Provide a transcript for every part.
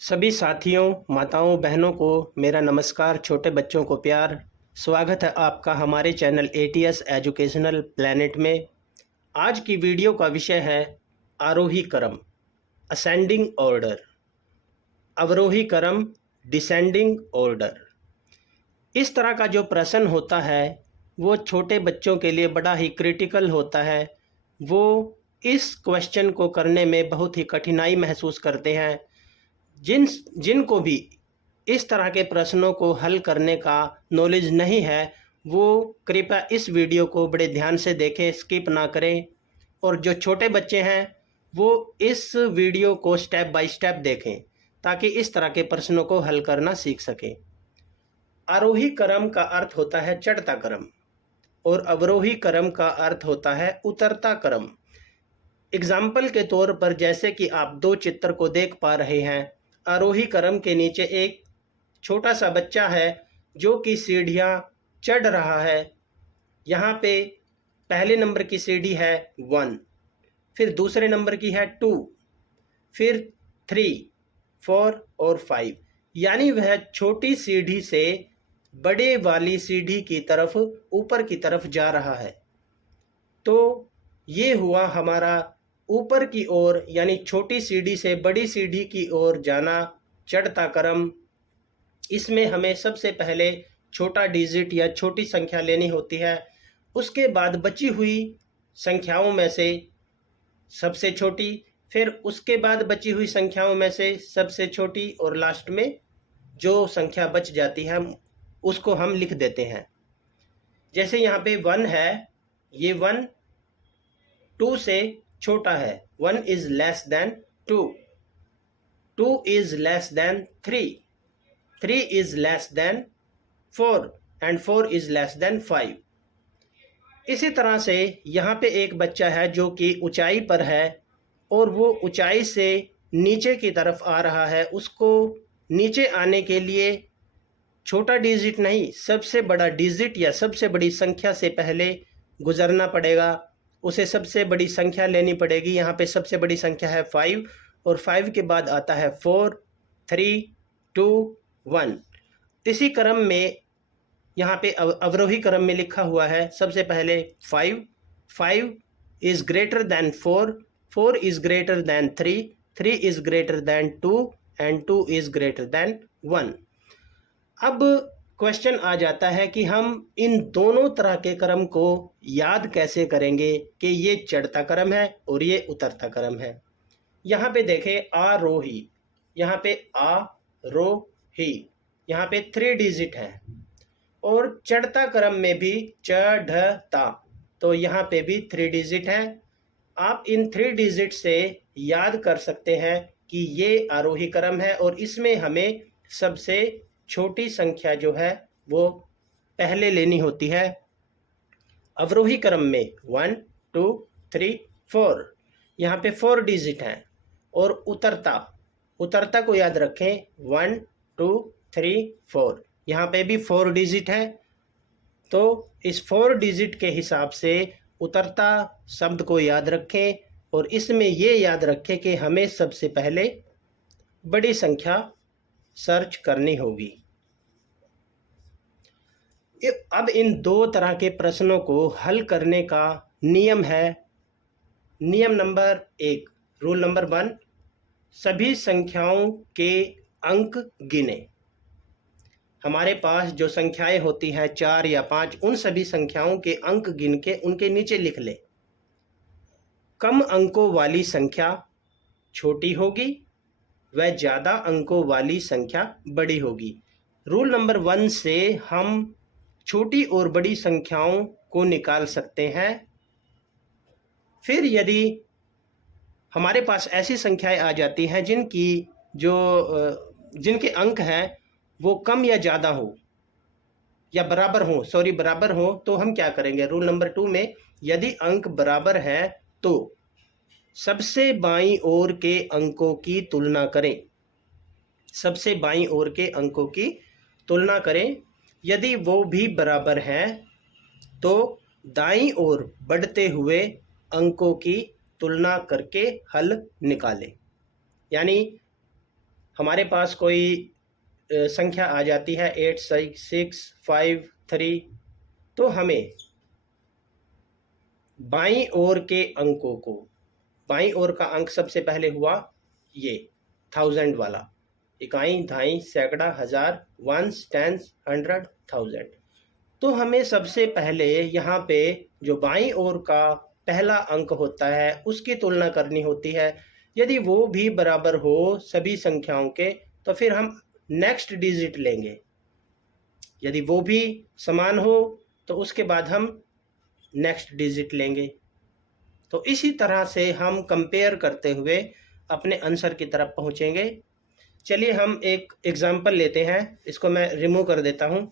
सभी साथियों, माताओं, बहनों को मेरा नमस्कार, छोटे बच्चों को प्यार। स्वागत है आपका हमारे चैनल एटीएस एजुकेशनल प्लैनेट में। आज की वीडियो का विषय है आरोही क्रम, असेंडिंग ऑर्डर, अवरोही क्रम, डिसेंडिंग ऑर्डर। इस तरह का जो प्रश्न होता है वो छोटे बच्चों के लिए बड़ा ही क्रिटिकल होता है। वो इस क्वेश्चन को करने में बहुत ही कठिनाई महसूस करते हैं। जिनको भी इस तरह के प्रश्नों को हल करने का नॉलेज नहीं है, वो कृपया इस वीडियो को बड़े ध्यान से देखें, स्किप ना करें। और जो छोटे बच्चे हैं वो इस वीडियो को स्टेप बाय स्टेप देखें ताकि इस तरह के प्रश्नों को हल करना सीख सकें। आरोही क्रम का अर्थ होता है चढ़ता क्रम और अवरोही क्रम का अर्थ होता है उतरता क्रम। एग्जाम्पल के तौर पर जैसे कि आप दो चित्र को देख पा रहे हैं, आरोही क्रम के नीचे एक छोटा सा बच्चा है जो कि सीढ़ियाँ चढ़ रहा है। यहाँ पे पहले नंबर की सीढ़ी है 1, फिर दूसरे नंबर की है 2, फिर 3, 4 और 5। यानी वह छोटी सीढ़ी से बड़े वाली सीढ़ी की तरफ ऊपर की तरफ जा रहा है। तो ये हुआ हमारा ऊपर की ओर, यानी छोटी सीढ़ी से बड़ी सीढ़ी की ओर जाना, चढ़ता क्रम। इसमें हमें सबसे पहले छोटा डिजिट या छोटी संख्या लेनी होती है। उसके बाद बची हुई संख्याओं में से सबसे छोटी, फिर उसके बाद बची हुई संख्याओं में से सबसे छोटी, और लास्ट में जो संख्या बच जाती है उसको हम लिख देते हैं। जैसे यहाँ पे 1 है, ये 1 2 से छोटा है। 1 is less than 2, 2 is less than 3, 3 is less than 4 and 4 is less than 5। इसी तरह से यहाँ पे एक बच्चा है जो कि ऊंचाई पर है और वो ऊंचाई से नीचे की तरफ आ रहा है। उसको नीचे आने के लिए छोटा डिजिट नहीं, सबसे बड़ा डिजिट या सबसे बड़ी संख्या से पहले गुजरना पड़ेगा। उसे सबसे बड़ी संख्या लेनी पड़ेगी। यहाँ पे सबसे बड़ी संख्या है 5 और 5 के बाद आता है 4, 3, 2, 1। इसी क्रम में यहाँ पे अवरोही क्रम में लिखा हुआ है सबसे पहले 5, 5 is greater than 4, 4 is greater than 3, 3 is greater than 2 and 2 is greater than 1। अब क्वेश्चन आ जाता है कि हम इन दोनों तरह के क्रम को याद कैसे करेंगे कि ये चढ़ता क्रम है और ये उतरता क्रम है। यहाँ पे देखें आरोही, यहाँ पे आरोही, यहाँ पे 3 डिजिट है। और चढ़ता क्रम में भी चढ़ता, तो यहाँ पे भी 3 डिजिट है। आप इन 3 डिजिट से याद कर सकते हैं कि ये आरोही क्रम है और इसमें हमें सबसे छोटी संख्या जो है वो पहले लेनी होती है। अवरोही क्रम में 1, 2, 3, 4, यहाँ पे 4 डिजिट हैं। और उतरता, उतरता को याद रखें 1, 2, 3, 4, यहाँ पे भी 4 डिजिट है। तो इस 4 डिजिट के हिसाब से उतरता शब्द को याद रखें और इसमें ये याद रखें कि हमें सबसे पहले बड़ी संख्या सर्च करनी होगी। अब इन दो तरह के प्रश्नों को हल करने का नियम है। नियम नंबर 1, रूल नंबर 1, सभी संख्याओं के अंक गिने। हमारे पास जो संख्याएं होती हैं 4 या 5, उन सभी संख्याओं के अंक गिन के उनके नीचे लिख ले। कम अंकों वाली संख्या छोटी होगी व ज़्यादा अंकों वाली संख्या बड़ी होगी। रूल नंबर 1 से हम छोटी और बड़ी संख्याओं को निकाल सकते हैं। फिर यदि हमारे पास ऐसी संख्याएं आ जाती हैं जिनके अंक हैं वो कम या ज़्यादा हो या बराबर हो, बराबर हो, तो हम क्या करेंगे? रूल नंबर 2 में यदि अंक बराबर है तो सबसे बाईं ओर के अंकों की तुलना करें। सबसे बाईं ओर के अंकों की तुलना करें। यदि वो भी बराबर हैं तो दाईं ओर बढ़ते हुए अंकों की तुलना करके हल निकालें। यानी हमारे पास कोई संख्या आ जाती है 8 6 5 3, तो हमें बाईं ओर के अंकों को, बाईं ओर का अंक सबसे पहले हुआ ये 1000 वाला, इकाई, दहाई, सैकड़ा, हजार, वंस, टेंस, 100, 1000। तो हमें सबसे पहले यहाँ पे जो बाईं ओर का पहला अंक होता है उसकी तुलना करनी होती है। यदि वो भी बराबर हो सभी संख्याओं के तो फिर हम नेक्स्ट डिजिट लेंगे। यदि वो भी समान हो तो उसके बाद हम नेक्स्ट डिजिट लेंगे। तो इसी तरह से हम कंपेयर करते हुए अपने आंसर की तरफ पहुंचेंगे। चलिए हम एक एग्जांपल लेते हैं, इसको मैं रिमूव कर देता हूं।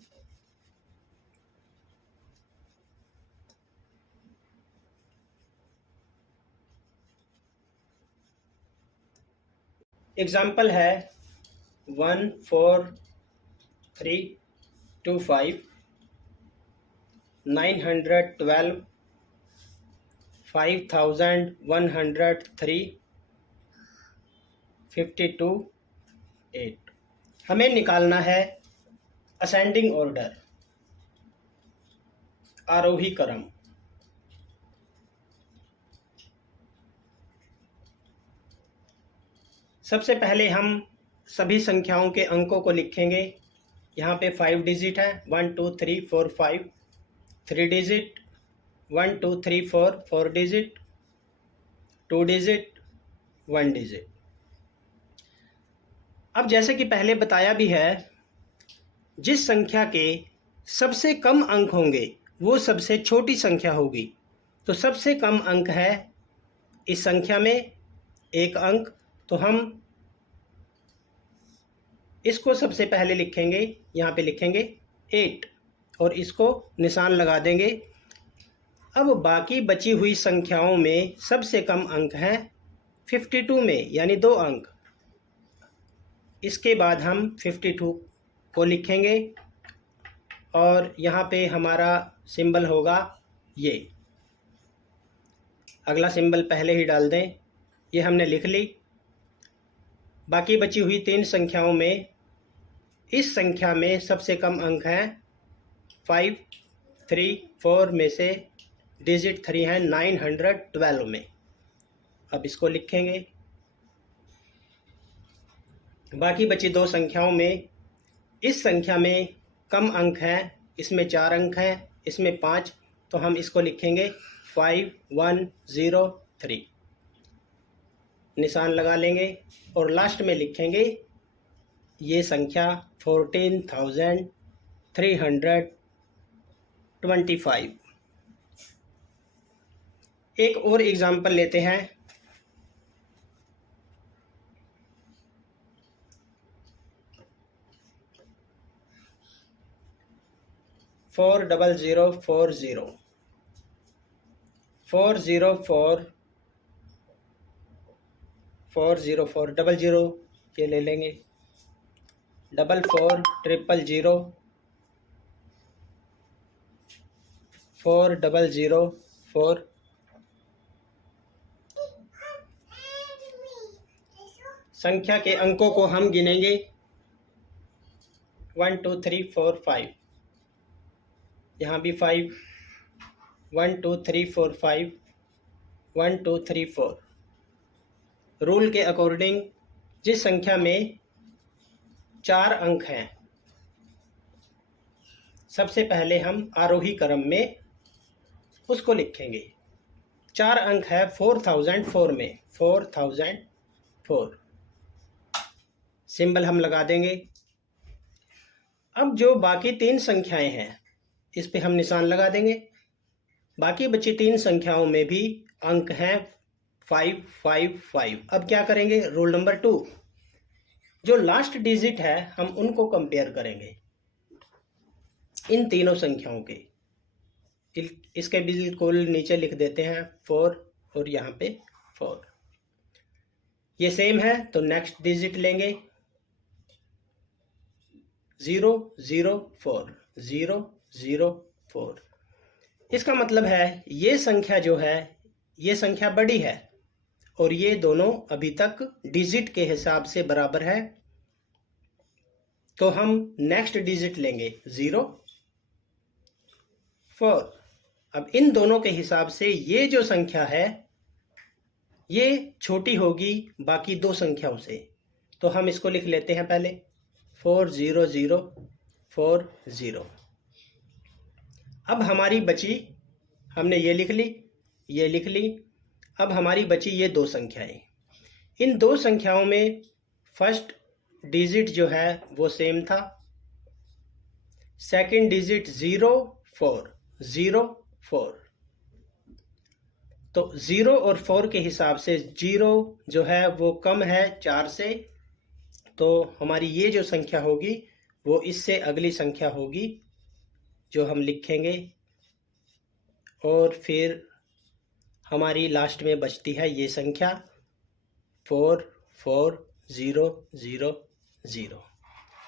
एग्जाम्पल है 1 4 3 2 5 912 5103 52 8। हमें निकालना है असेंडिंग ऑर्डर, आरोही क्रम। सबसे पहले हम सभी संख्याओं के अंकों को लिखेंगे। यहाँ पे 5 डिजिट है, 1 2 3 4 5, 3 डिजिट 1 2 3 4, 4 डिजिट, 2 डिजिट, 1 डिजिट। अब जैसे कि पहले बताया भी है, जिस संख्या के सबसे कम अंक होंगे वो सबसे छोटी संख्या होगी। तो सबसे कम अंक है इस संख्या में 1 अंक, तो हम इसको सबसे पहले लिखेंगे, यहाँ पे लिखेंगे 8 और इसको निशान लगा देंगे। अब बाकी बची हुई संख्याओं में सबसे कम अंक है 52 में, यानी 2 अंक। इसके बाद हम 52 को लिखेंगे और यहाँ पे हमारा सिंबल होगा ये। अगला सिंबल पहले ही डाल दें, ये हमने लिख ली। बाकी बची हुई 3 संख्याओं में इस संख्या में सबसे कम अंक है 5 3 4 में से डिजिट 3 है 912 में। अब इसको लिखेंगे। बाकी बची 2 संख्याओं में इस संख्या में कम अंक है, इसमें 4 अंक हैं, इसमें 5, तो हम इसको लिखेंगे 5103, निशान लगा लेंगे और लास्ट में लिखेंगे ये संख्या 14325। एक और एग्जाम्पल लेते हैं। 40040 404 404 00 ये ले लेंगे, 44000 4004। संख्या के अंकों को हम गिनेंगे 1 2 3 4 5, यहाँ भी 5, 1 2 3 4 5, 1 2 3 4। रूल के अकॉर्डिंग जिस संख्या में 4 अंक हैं सबसे पहले हम आरोही क्रम में उसको लिखेंगे। 4 अंक है 4004 में, 4004 सिंबल हम लगा देंगे। अब जो बाकी 3 संख्याएं हैं इस पे हम निशान लगा देंगे। बाकी बची 3 संख्याओं में भी अंक हैं 5 5 5। अब क्या करेंगे, रूल नंबर 2, जो लास्ट डिजिट है हम उनको कंपेयर करेंगे इन तीनों संख्याओं के। इसके बिल्कुल नीचे लिख देते हैं 4 और यहाँ पे 4। ये सेम है तो नेक्स्ट डिजिट लेंगे 004 004। इसका मतलब है ये संख्या जो है ये संख्या बड़ी है और ये दोनों अभी तक डिजिट के हिसाब से बराबर है। तो हम नेक्स्ट डिजिट लेंगे 0 4। अब इन दोनों के हिसाब से ये जो संख्या है ये छोटी होगी बाकी दो संख्याओं से, तो हम इसको लिख लेते हैं पहले 40040। अब हमारी बची, हमने ये लिख ली, ये लिख ली। अब हमारी बची ये दो संख्याएं। इन दो संख्याओं में फर्स्ट डिजिट जो है वो सेम था, सेकंड डिजिट 04। तो 0 और 4 के हिसाब से 0 जो है वो कम है 4 से, तो हमारी ये जो संख्या होगी वो इससे अगली संख्या होगी जो हम लिखेंगे, और फिर हमारी लास्ट में बचती है ये संख्या 44000।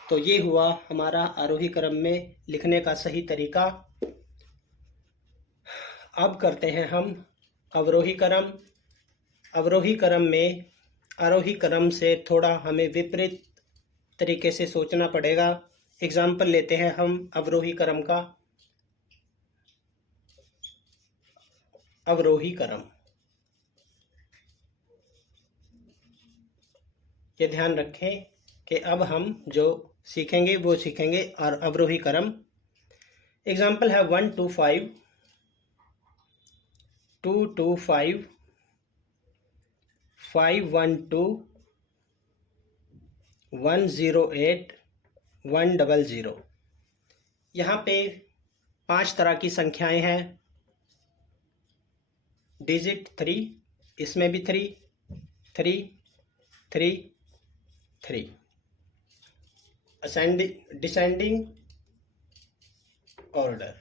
तो ये हुआ हमारा आरोही क्रम में लिखने का सही तरीका। अब करते हैं हम अवरोही क्रम। अवरोही क्रम में आरोही क्रम से थोड़ा हमें विपरीत तरीके से सोचना पड़ेगा। एग्जाम्पल लेते हैं हम अवरोही क्रम का। अवरोही क्रम, ये ध्यान रखें कि अब हम जो सीखेंगे वो सीखेंगे और अवरोही क्रम। एग्जाम्पल है 1 2 5, 2 2 5, 5 1 2, 1 0 8, 1 0 0। यहाँ पे 5 तरह की संख्याएं हैं। डिजिट 3, इसमें भी 3 3 3 3। असेंडिंग डिसेंडिंग ऑर्डर,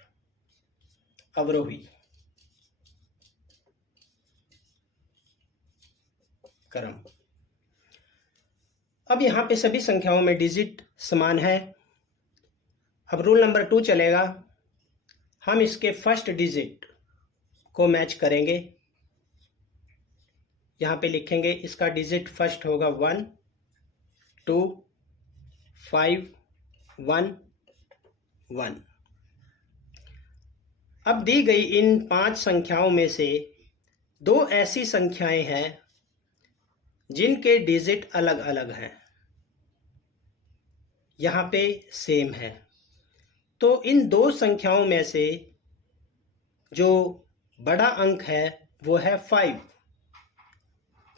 अवरोही क्रम। अब यहाँ पे सभी संख्याओं में डिजिट समान है। अब रूल नंबर 2 चलेगा। हम इसके फर्स्ट डिजिट को मैच करेंगे। यहाँ पे लिखेंगे इसका डिजिट फर्स्ट होगा 1 2 5 1 1। अब दी गई इन 5 संख्याओं में से दो ऐसी संख्याएं हैं जिनके डिजिट अलग अलग हैं, यहाँ पे सेम है। तो इन दो संख्याओं में से जो बड़ा अंक है वो है 5।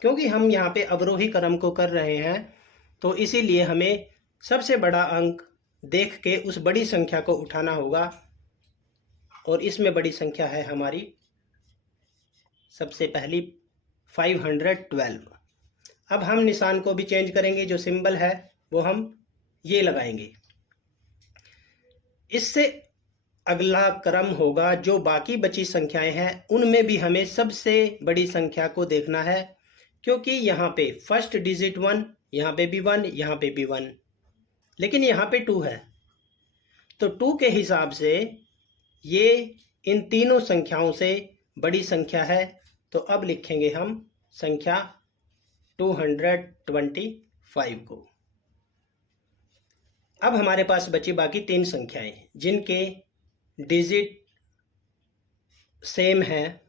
क्योंकि हम यहाँ पे अवरोही क्रम को कर रहे हैं तो इसीलिए हमें सबसे बड़ा अंक देख के उस बड़ी संख्या को उठाना होगा, और इसमें बड़ी संख्या है हमारी सबसे पहली 512। अब हम निशान को भी चेंज करेंगे, जो सिंबल है वो हम ये लगाएंगे। इससे अगला क्रम होगा जो बाकी बची संख्याएं हैं उनमें भी हमें सबसे बड़ी संख्या को देखना है, क्योंकि यहाँ पे फर्स्ट डिजिट 1, यहाँ पे भी 1, यहाँ पे भी 1, लेकिन यहाँ पे 2 है। तो 2 के हिसाब से ये इन तीनों संख्याओं से बड़ी संख्या है। तो अब लिखेंगे हम संख्या 225 को। अब हमारे पास बची बाकी 3 संख्याएं जिनके डिजिट सेम है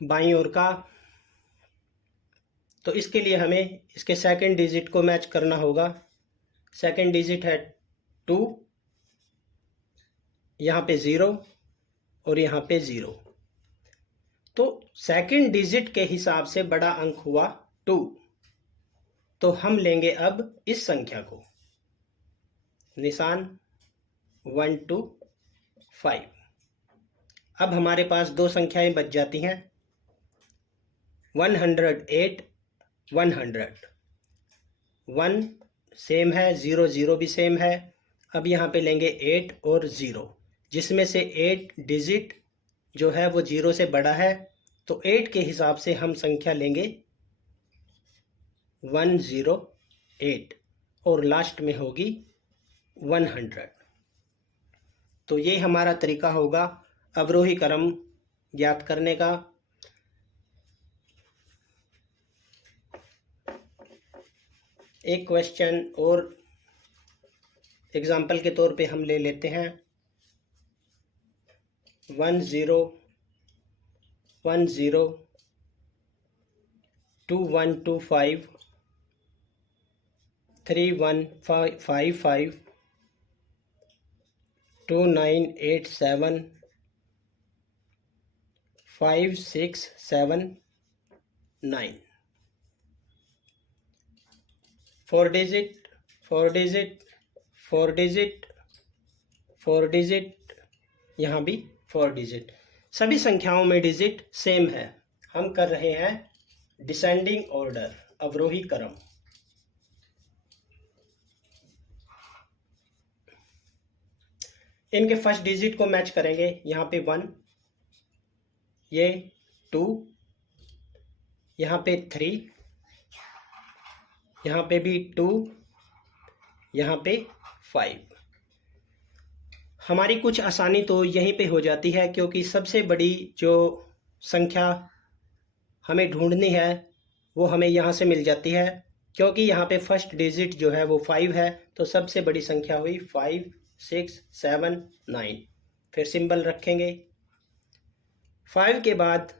बाईं ओर का। तो इसके लिए हमें इसके सेकंड डिजिट को मैच करना होगा। सेकंड डिजिट है 2, यहाँ पे 0 और यहाँ पे 0। तो सेकंड डिजिट के हिसाब से बड़ा अंक हुआ 2। तो हम लेंगे अब इस संख्या को, निशान 1 2 5। अब हमारे पास दो संख्याएं बच जाती हैं, 108 100। 1 सेम है, 0 0 भी सेम है। अब यहाँ पे लेंगे 8 और 0, जिसमें से 8 डिजिट जो है वो 0 से बड़ा है। तो 8 के हिसाब से हम संख्या लेंगे 108 और लास्ट में होगी 100। तो ये हमारा तरीका होगा अवरोही क्रम ज्ञात करने का। एक क्वेश्चन और एग्जाम्पल के तौर पे हम ले लेते हैं। 1 0 1 0 2 1 2 5 3 1 5 5 2 9 8 7 5 6 7 9 4 डिजिट 4 डिजिट 4 डिजिट 4 डिजिट, यहाँ भी 4 डिजिट। सभी संख्याओं में डिजिट सेम है। हम कर रहे हैं डिसेंडिंग ऑर्डर, अवरोही क्रम। इनके फर्स्ट डिजिट को मैच करेंगे। यहाँ पे 1, ये 2, यहाँ पे 3, यहाँ पे भी 2, यहाँ पे 5। हमारी कुछ आसानी तो यहीं पे हो जाती है, क्योंकि सबसे बड़ी जो संख्या हमें ढूंढनी है वो हमें यहाँ से मिल जाती है। क्योंकि यहाँ पे फर्स्ट डिजिट जो है वो 5 है, तो सबसे बड़ी संख्या हुई 5 6 7 9। फिर सिंबल रखेंगे। 5 के बाद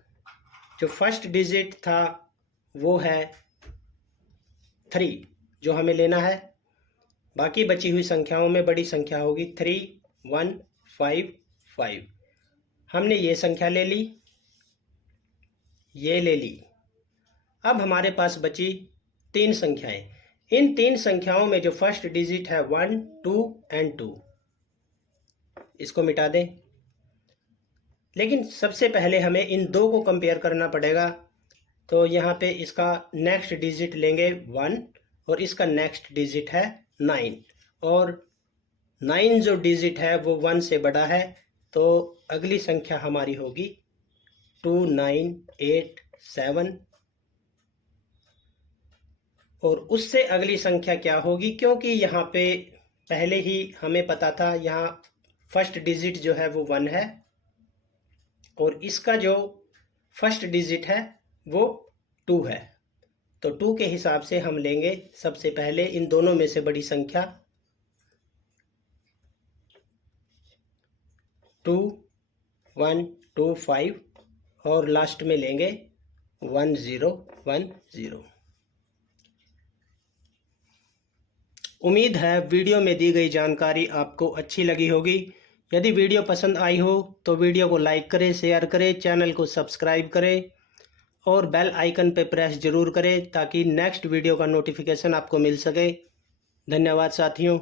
जो फर्स्ट डिजिट था वो है 3, जो हमें लेना है। बाकी बची हुई संख्याओं में बड़ी संख्या होगी 3 1 5 5। हमने ये संख्या ले ली, ये ले ली। अब हमारे पास बची 3 संख्याएं। इन 3 संख्याओं में जो फर्स्ट डिजिट है 1 2 एंड 2, इसको मिटा दें। लेकिन सबसे पहले हमें इन दो को कंपेयर करना पड़ेगा। तो यहाँ पे इसका नेक्स्ट डिजिट लेंगे 1 और इसका नेक्स्ट डिजिट है 9, और 9 जो डिजिट है वो 1 से बड़ा है, तो अगली संख्या हमारी होगी 2 9 8 7। और उससे अगली संख्या क्या होगी, क्योंकि यहाँ पे पहले ही हमें पता था यहाँ फर्स्ट डिजिट जो है वो 1 है, और इसका जो फर्स्ट डिजिट है वो 2 है। तो 2 के हिसाब से हम लेंगे सबसे पहले इन दोनों में से बड़ी संख्या 2 1 2 5, और लास्ट में लेंगे 1 0 1 0। उम्मीद है वीडियो में दी गई जानकारी आपको अच्छी लगी होगी। यदि वीडियो पसंद आई हो तो वीडियो को लाइक करें, शेयर करें, चैनल को सब्सक्राइब करें और बेल आइकन पर प्रेस जरूर करें, ताकि नेक्स्ट वीडियो का नोटिफिकेशन आपको मिल सके। धन्यवाद साथियों।